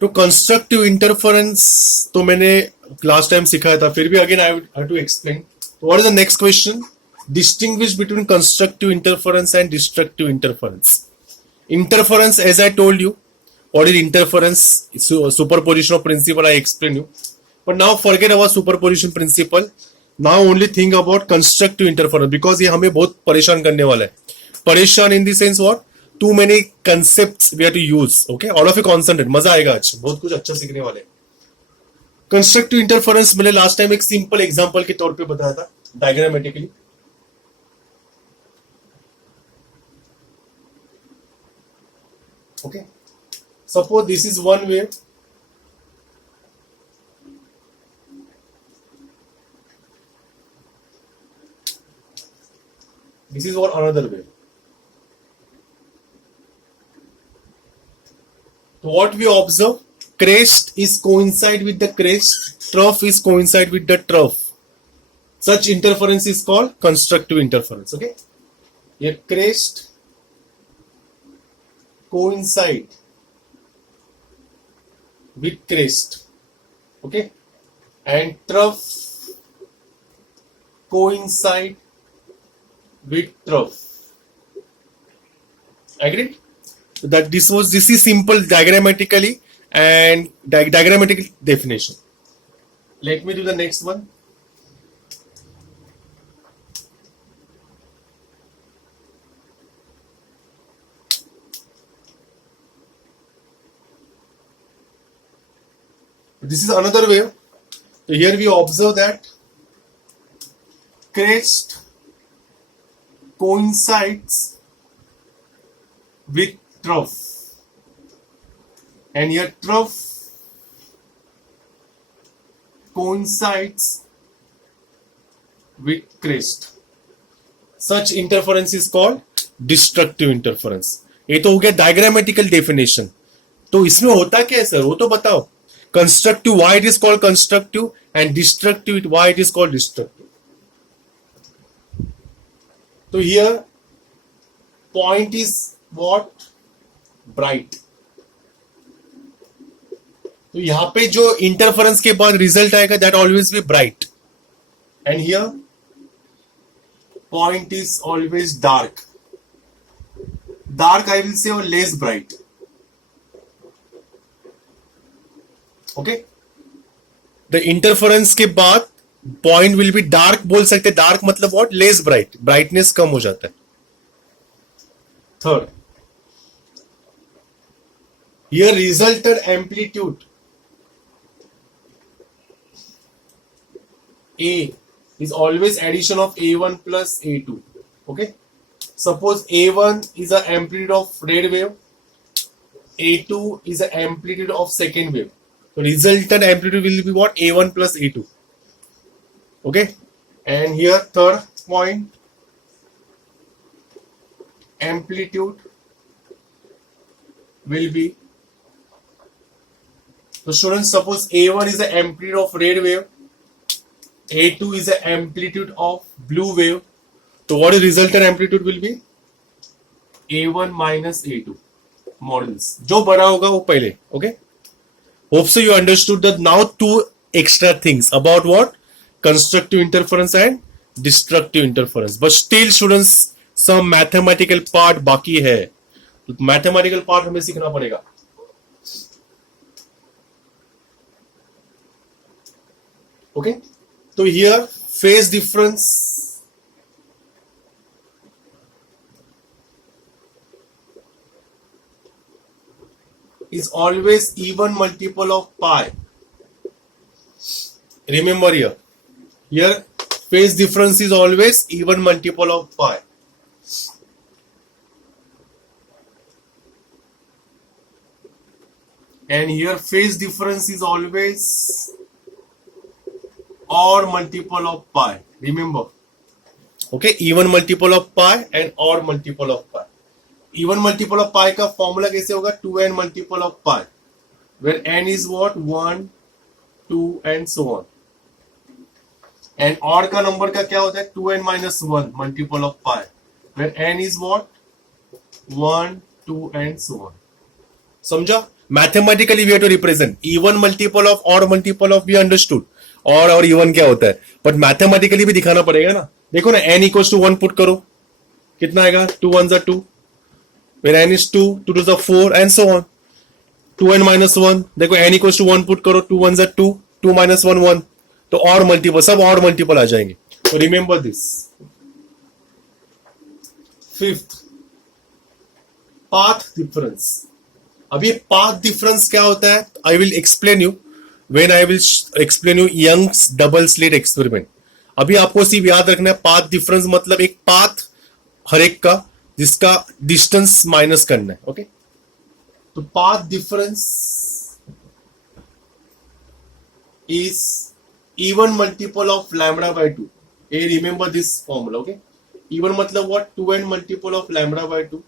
तो constructive interference तो मैंने लास्ट टाइम सिखाया था, फिर भी again I have to explain. What is the next question? Distinguish between constructive interference and destructive interference. Interference, as I told you, what is interference? Superposition of principle, I explained you. But now forget about superposition principle. Now only think about constructive interference, because ये हमें बहुत परेशान करने वाला है. परेशान in the sense what? Too many concepts we have to use. Okay, all of you concentrate. मजा आएगा आज, बहुत कुछ अच्छा सीखने वाले. कंस्ट्रक्टिव इंटरफेरेंस मैंने लास्ट टाइम एक सिंपल एग्जांपल के तौर पे बताया था, diagrammatically. Okay, suppose this is one wave. This is what another wave. So what we observe, crest is coincide with the crest, trough is coincide with the trough. Such interference is called constructive interference. Okay, here crest coincide with crest, okay, and trough coincide with trough. Agreed? So that this is simple diagrammatically and diagrammatical definition. Let me do the next one. This is another wave. So here we observe that crest coincides with trough, and here trough coincides with crest. Such interference is called destructive interference. ये तो हो गया diagrammatical definition. तो इसमें होता क्या है sir, वो तो बताओ. Constructive, why it is called constructive, and destructive, why it is called destructive. So here point is what? Bright. तो यहां पे जो इंटरफेरेंस के बाद रिजल्ट आएगा, that always be bright, and here point is always dark. Dark I will say, or less bright. Okay, the interference के बाद point will be dark बोल सकते. डार्क मतलब व्हाट? लेस ब्राइट, ब्राइटनेस कम हो जाता है. Third, here resulted amplitude A is always addition of A1 plus A2. Okay, suppose A1 is the amplitude of red wave, A2 is the amplitude of second wave. So resultant amplitude will be what? A1 plus A2. Okay, and here third point, amplitude will be, so students, suppose A1 is the amplitude of red wave, A2 is the amplitude of blue wave. So what is resultant amplitude will be? A1 minus A2 models. जो बड़ा होगा वो पहले. Okay, hope so you understood that. Now two extra things about what? Constructive interference and destructive interference. But still students, some mathematical part बाकी है. Mathematical part हमें सीखना पड़ेगा. Okay, so here phase difference is always even multiple of pi. Remember here phase difference is always even multiple of pi. And here phase difference is always odd multiple of pi. Remember, okay, even multiple of pi and odd multiple of pi. Even multiple of pi का formula कैसे होगा? 2n multiple of pi, where n is what? 1, 2 and so on. And odd का number का क्या होता है? 2n minus 1 multiple of pi, where n is what? 1, 2 and so on. समझा? Mathematically we have to represent even multiple of odd multiple of, we understood odd और even क्या होता है, बट मैथमेटिकली भी दिखाना पड़ेगा ना. देखो ना, n इक्वल्स टू 1 पुट करो, कितना आएगा, 2 1 2, when n is 2, 2 2 4 and so on. 2n minus 1, देखो n इक्वल्स टू 1 पुट करो, 2 1 2, 2 minus 1 1, तो ऑड मल्टीपल, सब ऑड मल्टीपल आ जाएंगे. तो remember this. Fifth, path difference. अब ये पाथ डिफरेंस क्या होता है, I will explain you when I will explain you Young's double slit experiment. अभी आपको सिर्फ याद रखना है, पाथ डिफरेंस मतलब एक पाथ हर एक का जिसका डिस्टेंस माइनस करना है. ओके, तो path difference is even multiple of lambda by 2. A remember this formula. Okay, even matlab what, 2n multiple of lambda by 2,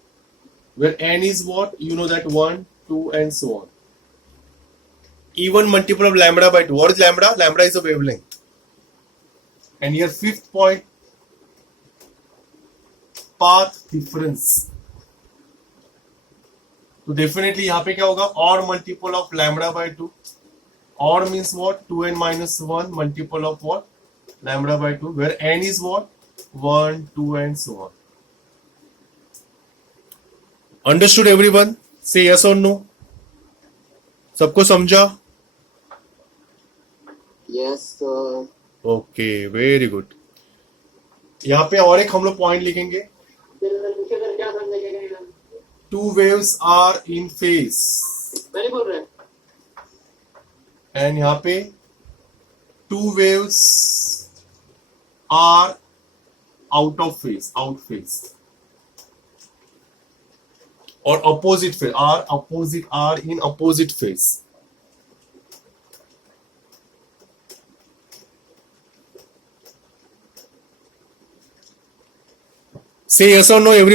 where n is what, you know that 1 2 and so on. Even multiple of lambda by 2. What is lambda? Lambda is a wavelength. And here fifth point, path difference. तो definitely यहाँ पे क्या होगा, odd multiple of lambda by 2. Odd means what, 2n minus 1 multiple of what, lambda by 2, where n is what, 1 2 and so on. Understood everyone? Say yes or no. सबको समझा? Yes, sir. Okay, very good. यहाँ पे और एक हम लोग point लिखेंगे. Two waves are in phase. मैंने बोल रहा है. एंड यहाँ पे two waves are out of phase, out phase, or opposite phase, are in opposite phase. Say yes or no, everyone.